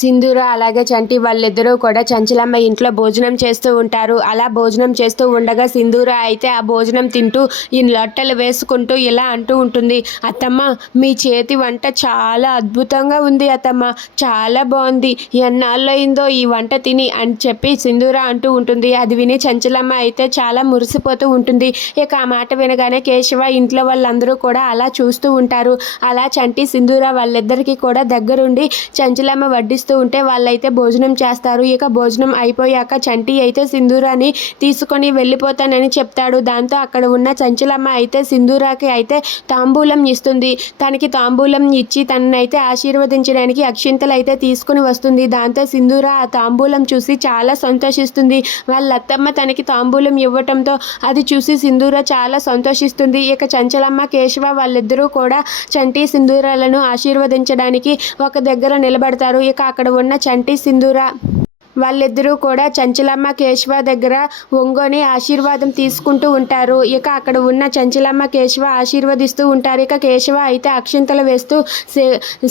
సింధూర అలాగే చంటి వాళ్ళిద్దరూ కూడా చంచలమ్మ ఇంట్లో భోజనం చేస్తూ ఉంటారు. అలా భోజనం చేస్తూ ఉండగా సింధూర అయితే ఆ భోజనం తింటూ ఈ లొట్టలు వేసుకుంటూ ఇలా అంటూ ఉంటుంది. అత్తమ్మ, మీ చేతి వంట చాలా అద్భుతంగా ఉంది అత్తమ్మ, చాలా బాగుంది, ఎన్నాళ్ళయిందో ఈ వంట తిని అని చెప్పి సింధూర అంటూ ఉంటుంది. అది విని చంచలమ్మ అయితే చాలా మురిసిపోతూ ఉంటుంది. ఇక ఆ మాట వినగానే కేశవ ఇంట్లో వాళ్ళందరూ కూడా అలా చూస్తూ ఉంటారు. అలా చంటి సింధూర వాళ్ళిద్దరికీ కూడా దగ్గరుండి చంచలమ్మ వడ్డిస్తూ ఉంటే వాళ్ళైతే భోజనం చేస్తారు. ఇక భోజనం అయిపోయాక చంటి అయితే సింధూరాన్ని తీసుకొని వెళ్ళిపోతానని చెప్తాడు. దాంతో అక్కడ ఉన్న చంచలమ్మ అయితే సింధూరాకి అయితే తాంబూలం ఇస్తుంది. తనకి తాంబూలం ఇచ్చి తననైతే ఆశీర్వదించడానికి అక్షింతలు అయితే తీసుకుని వస్తుంది. దాంతో సింధూర ఆ తాంబూలం చూసి చాలా సంతోషిస్తుంది. వాళ్ళ అత్తమ్మ తనకి తాంబూలం ఇవ్వటంతో అది చూసి సింధూర చాలా సంతోషిస్తుంది. ఇక చంచలమ్మ కేశవ వాళ్ళిద్దరూ కూడా చంటి సింధూరాలను ఆశీర్వదించడానికి ఒక దగ్గర నిలబడతారు. ఇక అక్కడ ఉన్న చంటి సింధూర వాళ్ళిద్దరూ కూడా చంచలమ్మ కేశవ దగ్గర ఒంగోని ఆశీర్వాదం తీసుకుంటూ ఉంటారు. ఇక అక్కడ ఉన్న చంచలమ్మ కేశవ ఆశీర్వదిస్తూ ఉంటారు. ఇక కేశవ అయితే అక్షింతలు వేస్తూ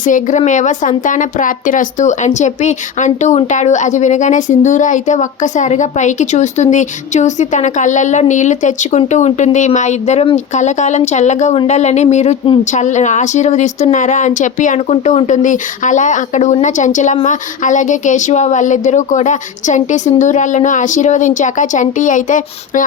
శీఘ్రమేవ సంతాన ప్రాప్తిరస్తు అని చెప్పి అంటూ ఉంటాడు. అది వినగానే సింధూర అయితే ఒక్కసారిగా పైకి చూస్తుంది. చూసి తన కళ్ళల్లో నీళ్లు తెచ్చుకుంటూ ఉంటుంది. మా ఇద్దరం కలకాలం చల్లగా ఉండాలని మీరు ఆశీర్వదిస్తున్నారా అని చెప్పి అనుకుంటూ ఉంటుంది. అలా అక్కడ ఉన్న చంచలమ్మ అలాగే కేశవ వాళ్ళిద్దరూ కూడా చంటి సింధూరాలను ఆశీర్వదించాక చంటి అయితే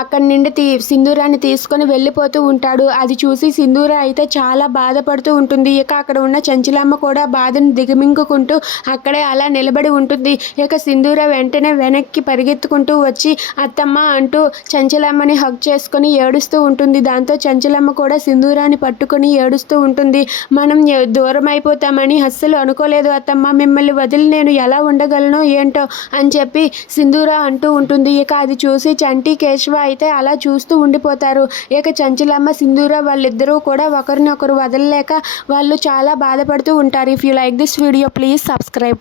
అక్కడి నుండి సింధూరాన్ని తీసుకొని వెళ్ళిపోతూ ఉంటాడు. అది చూసి సింధూర అయితే చాలా బాధపడుతూ ఉంటుంది. ఇక అక్కడ ఉన్న చంచలమ్మ కూడా బాధను దిగమింగుకుంటూ అక్కడే అలా నిలబడి ఉంటుంది. ఇక సింధూర వెంటనే వెనక్కి పరిగెత్తుకుంటూ వచ్చి అత్తమ్మ అంటూ చంచలమ్మని హగ్ చేసుకొని ఏడుస్తూ ఉంటుంది. దాంతో చంచలమ్మ కూడా సింధూరాన్ని పట్టుకొని ఏడుస్తూ ఉంటుంది. మనం దూరం అయిపోతామని అస్సలు అనుకోలేదు అత్తమ్మ, మిమ్మల్ని వదిలి నేను ఎలా ఉండగలను ఏంటో అని చెప్పి సింధూర అంటూ ఉంటుంది. ఇక అది చూసి చంటి కేశవ అయితే అలా చూస్తూ ఉండిపోతారు. ఇక చంచలమ్మ సింధూర వాళ్ళిద్దరూ కూడా ఒకరినొకరు వదలలేక వాళ్ళు చాలా బాధపడుతూ ఉంటారు. If you like this video please subscribe.